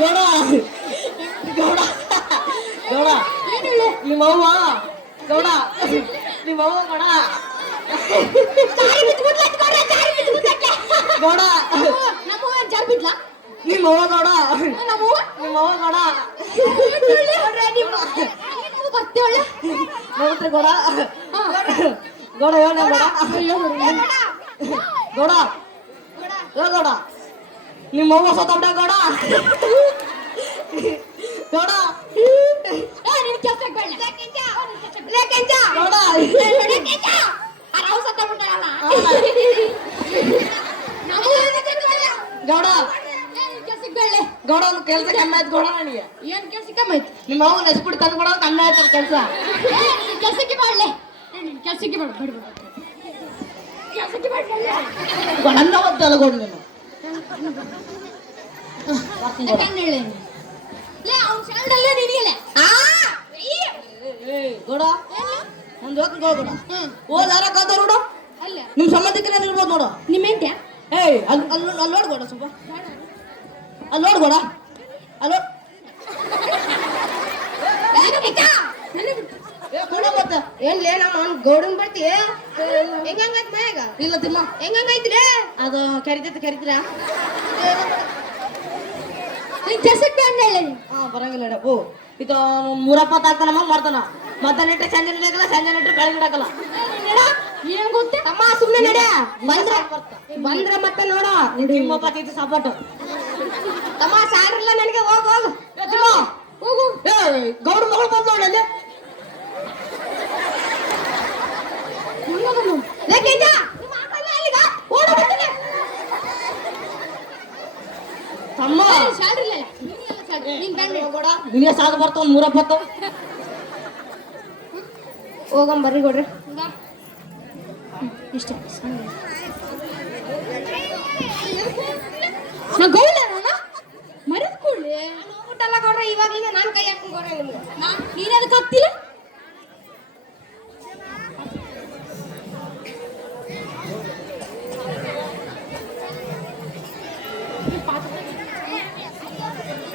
ಗೌಡ. ಗೌಡ. ಗೌಡ. ನಿಮ್ಮ ಅವ್ವ ಗೌಡ. ನಿಮ್ಮ ಅವ್ವ ಗೌಡ. ಗೌಡ. ಏನ್ ಬಿದ್ಲಾ ನಿಮ್ಮ ಅವ್ವ ಗೌಡ. ನಿಮ್ಮ ಅವ್ವ ಗೌಡ? ಗೌಡ. ಗೌಡ ಹೇಳ ಗೌಡ. ಗೌಡ ಗೌಡ. ನಿಮ್ಮ ಅವ್ವ ಸತ್ತೋಗ್ಬಿಟ್ಟ ಗೌಡ? ಗೌಡ? ನಿನ್ ಕೆಲ್ಸ ಬೇಡ ಲೇ ಕೆಂಚ ಗೌಡ ಆ ರಾವ್ ಸತ್ತ ಬಿಟ್ಟಾಳಲ್ಲ ನಮ್ಮವ್ವ ಏನ್ ಕೆಲ್ಸ ಗೌಡ. ಕೆಲ್ಸಕ್ಕೆ ಬೇಳೆ ಗೌಡ ಒಂದು ಕೆಲಸ ಕಮ್ಮಿ ಆಯ್ತು ಗೌಡ ನನಗೆ. ಏನ್ ಕೆಲ್ಸ ಆಯ್ತು? ನಿಮ್ಮ ಅವ್ವ ನೆಸ್ಬಿಟ್ಟು ತಂದು ಕೊಡೋ ಕಮ್ಮಿ ಆಯ್ತು ಕೆಲಸ. ಕೆಲ್ಸಕ್ಕೆ ನಿನ್ ಕೆಲ್ಸಕ್ಕೆ ಬೇಡ ಬೇಡ ಬೇಡ ಕೆಲ್ಸಕ್ಕೆ ಬೇಡ ಒದ್ದಲ್ಲ ಗೌಡ ನೀನು. ನಿಮ್ಮ ಸಂಬಂಧಿಕರೇ ಇರ್ಬೋದು ನೋಡು ನಿಮ್ಮ ಹೆಂಡ್ತಿಯ ಏಯ್ ಅಲ್ಲಿ ಅಲ್ಲಿ ಅಲ್ಲಿ ನೋಡು ಗೌಡ. ಸ್ವಲ್ಪ ಅಲ್ಲಿ ನೋಡು ಅಲ್ಲೋ ಏನ್ಲೇ ನಮ್ಮ ಅವ್ನ್ ಗೌಡನ್ ಬರ್ತಿ ಹೆಂಗಂಗೈತ್ ಮನ್ಯಾಗ ಇಲ್ಲ ತಿಮ್ಮ. ಹೆಂಗಂಗೈತ್ರಿ ಅದು ಕರಿತೈತೆ ಕರಿತೀರ? ನಿನ್ ಕೆಲ್ಸಕ್ಕೆ ಬೇಡ ಹಾ ಬರಂಗಿಲ್ಲ ನಡೆ. ಓ ಇದು ಮೂರಪ್ಪತ್ತು ಹಾಕ್ತಾನಮ್ಮ ಮಾಡ್ತಾನ ಮತ್ತೆ ನೆಟ್ರೆ ಸಂಜೆ ನಡೆಯಲ್ಲ ಸಂಜೆ ನೆಟ್ರೆ ಬೆಳಗ್ಗೆ ನೆಡಕಲ್ಲ ಏನ್ ಗೊತ್ತೆ? ತಮ್ಮ ಸುಮ್ಮನೆ ನಡೆ. ಬಂದ್ರ ಬಂದ್ರ ಮತ್ತೆ ನೋಡ. ನಿಮ್ಮಪ್ಪ ತೈತಿ ಸಪೋರ್ಟ್ ತಮ್ಮ ಸಾರಿಲ್ಲ ನನಗೆ ಹೋಗ್ ಹೋಗು. ಹೋಗು. ಗೌಡ ಮಗಳು ನಿನಗೆ ಸಾಲ ಬರ್ತಾವ ನೂರ ಬರ್ತಾವ ಹೋಗಂಬರ್ರಿ ಕೊಡ್ರಿ ಇಷ್ಟೇ. ಮರದ ಕೂಡ್ಲಿ ಊಟ ಎಲ್ಲ ಕೊಡ್ರಿ ಇವಾಗ ನಾನು ಕೈ ಹಾಕೊಂಡು ಕೊಡ್ರಿ ನಿಮ್ಗೆ. ಅದಕ್ಕೆ ಕತ್ತಿಲ್ಲ